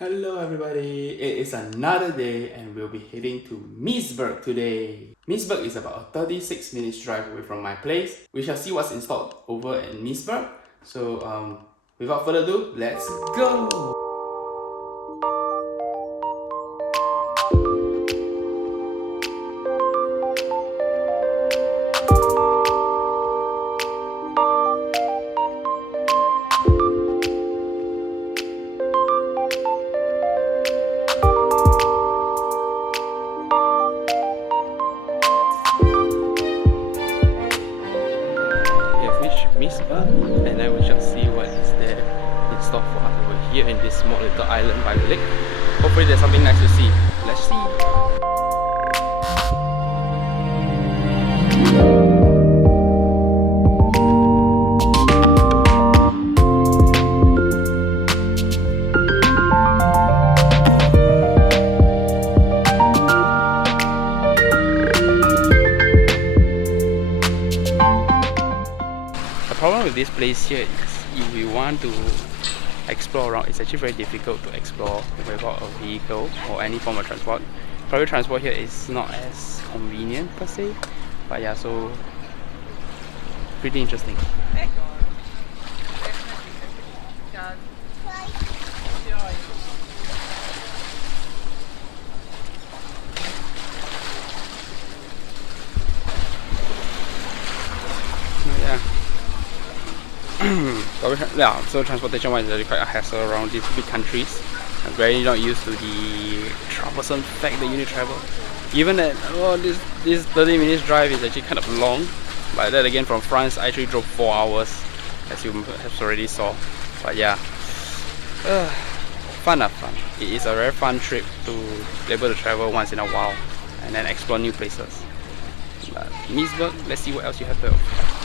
Hello everybody, it is another day and we'll be heading to Meersburg today. Meersburg is about a 36 minutes drive away from my place. We shall see what's installed over in Meersburg. So without further ado, let's go! We have reached Meersburg and then we shall see what is there in store for us over here in this small little island by the lake. Hopefully there's something nice to see. Let's see! The problem with this place here is if you want to explore around, it's actually very difficult to explore without a vehicle or any form of transport. Public transport here is not as convenient per se, but yeah, so pretty interesting. Yeah. Yeah, so transportation wise is actually quite a hassle around these big countries. I'm very not used to the troublesome fact that you need to travel. Even that, oh, this 30 minutes drive is actually kind of long. But then again, from France, I actually drove 4 hours, as you have already saw. But yeah, fun. It is a very fun trip to be able to travel once in a while and then explore new places. But Meersburg, let's see what else you have to offer.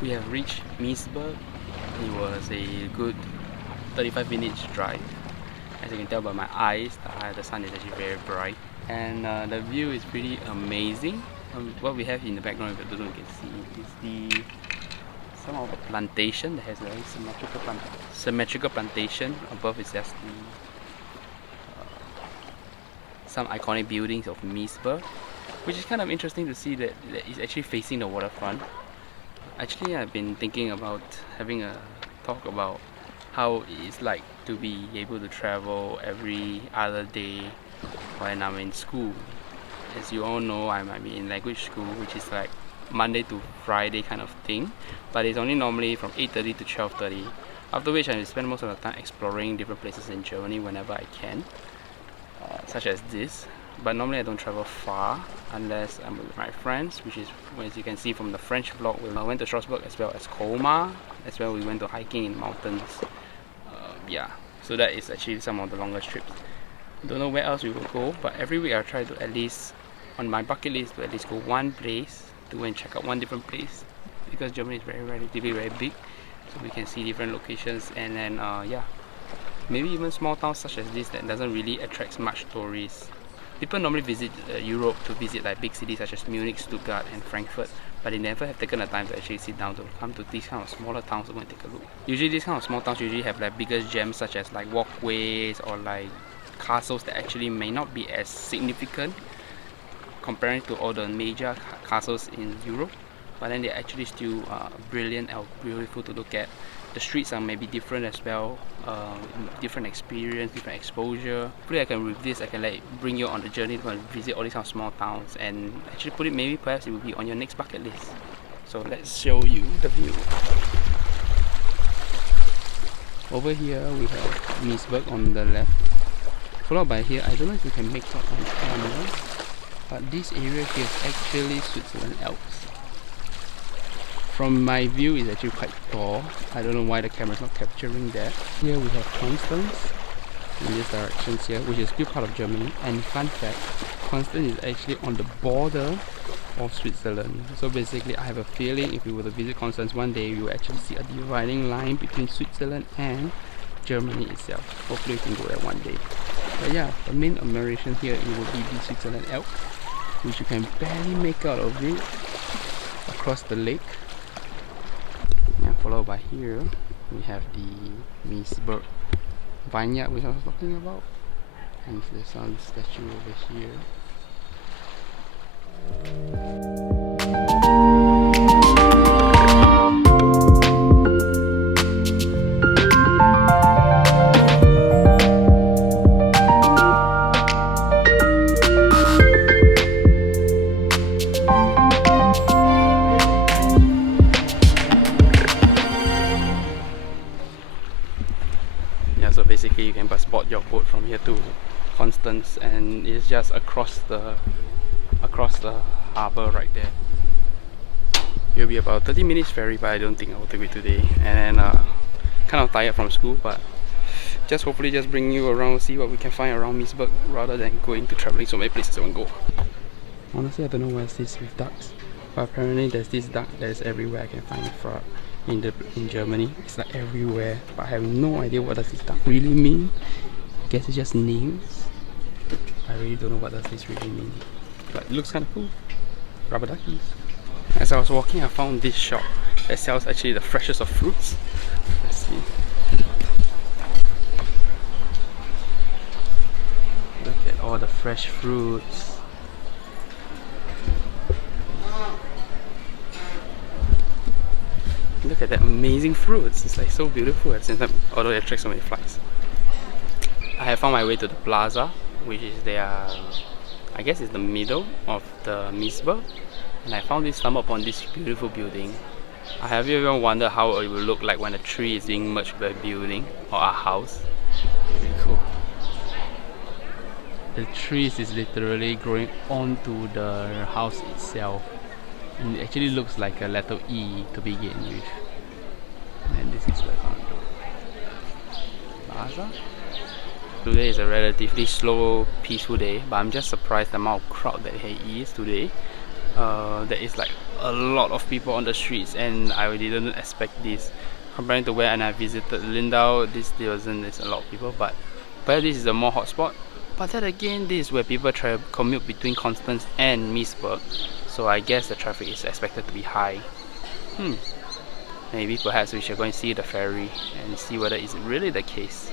We have reached Meersburg. It was a good 35 minutes drive. As you can tell by my eyes, the sun is actually very bright. And the view is pretty amazing. What we have in the background, if I don't know if you can see, is some of the plantation that has a very symmetrical plantation. Above is just some iconic buildings of Meersburg, which is kind of interesting to see that it's actually facing the waterfront. Actually, I've been thinking about having a talk about how it's like to be able to travel every other day when I'm in school. As you all know, I'm in language school, which is like Monday to Friday kind of thing, but it's only normally from 8:30 to 12:30. After which I spend most of the time exploring different places in Germany whenever I can, such as this. But normally I don't travel far unless I'm with my friends, which is, as you can see from the French vlog, we went to Strasbourg as well as Colmar, as well we went to hiking in mountains. Yeah, so that is actually some of the longest trips. Don't know where else we will go, but every week I try to at least, on my bucket list, to at least go one place, to go and check out one different place, because Germany is relatively very big, so we can see different locations. And then yeah, maybe even small towns such as this that doesn't really attract much tourists. People normally visit Europe to visit like big cities such as Munich, Stuttgart and Frankfurt, but they never have taken the time to actually sit down to come to these kind of smaller towns to go and take a look. Usually these kind of small towns usually have like bigger gems such as like walkways or like castles that actually may not be as significant comparing to all the major castles in Europe, but then they're actually still brilliant and beautiful to look at. The streets are maybe different as well, different experience, different exposure. Hopefully with this I can like bring you on the journey to visit all these kind of small towns and actually put it, maybe perhaps it will be on your next bucket list. So let's show you the view. Over here we have Meersburg on the left, followed by here, I don't know if you can make out on camera, but this area here is actually Switzerland Alps. From my view, it's actually quite tall. I don't know why the camera is not capturing that. Here we have Constance, in these directions here, which is still part of Germany. And fun fact, Constance is actually on the border of Switzerland. So basically, I have a feeling if you were to visit Constance one day, you will actually see a dividing line between Switzerland and Germany itself. Hopefully, you can go there one day. But yeah, the main admiration here it will be the Switzerland Alps, which you can barely make out of it across the lake. And followed by here, we have the Meersburg vineyard, which I was talking about, and there's some statue over here. Yeah, so basically you can bus board your boat from here to Constance, and it's just across the harbour right there. It'll be about 30 minutes ferry, but I don't think I will take it today. And then kind of tired from school, but just hopefully just bring you around, see what we can find around Meersburg rather than going to traveling so many places at one go. Honestly, I don't know what's this with ducks, but apparently there's this duck that is everywhere. I can find it for in Germany. It's like everywhere, but I have no idea what does this duck really mean. I guess it's just names. I really don't know what does this really mean, but it looks kind of cool. Rubber duckies. As I was walking, I found this shop that sells actually the freshest of fruits. Let's see. Look at all the fresh fruits. Look at that amazing fruits. It's like so beautiful at the same time, although it attracts so many flies. I have found my way to the plaza, which is their, I guess it's the middle of the Meersburg. And I found this, stumbled upon this beautiful building. I have even wondered how it will look like when a tree is being merged with a building or a house. Really cool. The trees is literally growing onto the house itself. And it actually looks like a letter E to begin with. And this is the condo. Plaza? Today is a relatively slow, peaceful day, but I'm just surprised the amount of crowd that there is today. There is like a lot of people on the streets, and I didn't expect this. Comparing to where I visited Lindau, this wasn't a lot of people, but this is a more hotspot. But then again, this is where people try to commute between Constance and Meersburg, so I guess the traffic is expected to be high. Maybe perhaps we should go and see the ferry and see whether it's really the case,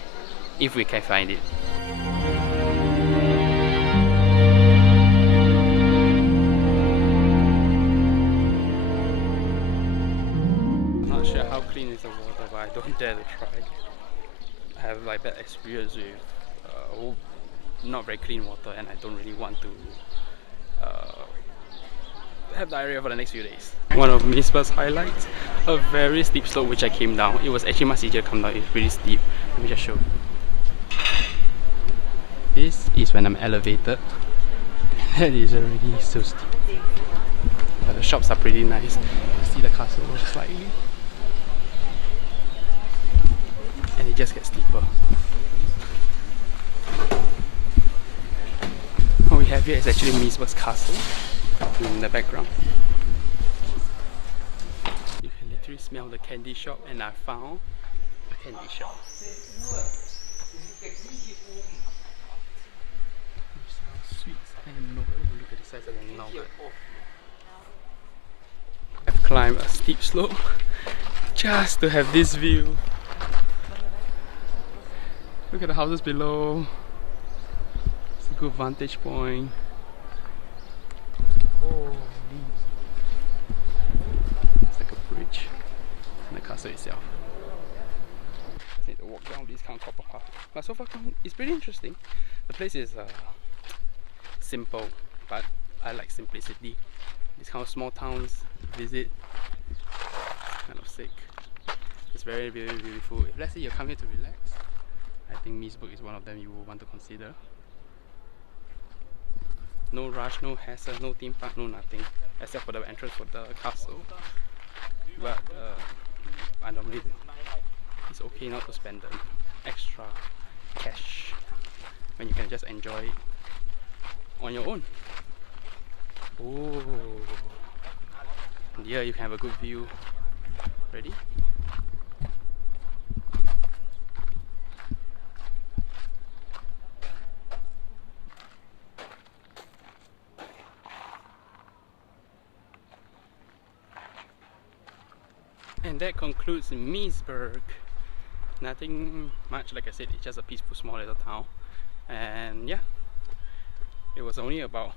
if we can find it. Not sure how clean is the water, but I don't dare to try. I have like bad experience with not very clean water, and I don't really want to have diarrhea for the next few days. One of Meersburg's highlights, a very steep slope which I came down. It was actually much easier to come down. It's really steep. Let me just show you. This is when I'm elevated. That is already so steep. But the shops are pretty nice. You see the castle slightly. And it just gets steeper. What we have here is actually Meersburg's castle in the background. You can literally smell the candy shop, and I found a candy shop. Sweets and look at the size of the nugget. I've climbed a steep slope just to have this view. Look at the houses below. It's a good vantage point. Holy. It's like a bridge and the castle itself. Just need to walk down this kind of copper path. But so far, it's pretty interesting. The place is simple, but I like simplicity. These kind of small towns, visit, kind of sick. It's very, very beautiful. If let's say you come here to relax, I think Meersburg is one of them you will want to consider. No rush, no hassle, no theme park, no nothing, except for the entrance for the castle. But I normally it's okay not to spend the extra cash when you can just enjoy it on your own. Oh, yeah, you can have a good view. Ready? And that concludes Meersburg. Nothing much, like I said, it's just a peaceful small little town. And yeah, it was only about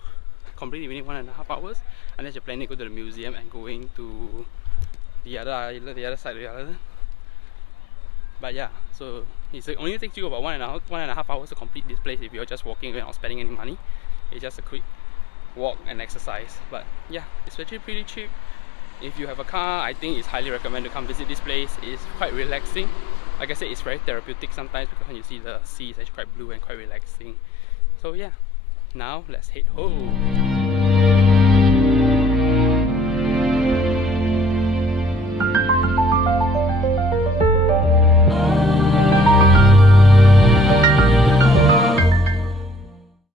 completely within 1.5 hours, unless you're planning to go to the museum and going to the other island, the other side of the island. But yeah, so it only takes you about 1.5 hours to complete this place if you're just walking without spending any money. It's just a quick walk and exercise. But yeah, it's actually pretty cheap. If you have a car, I think it's highly recommended to come visit this place. It's quite relaxing. Like I said, it's very therapeutic sometimes because when you see the sea, it's actually quite blue and quite relaxing. So yeah, now let's head home.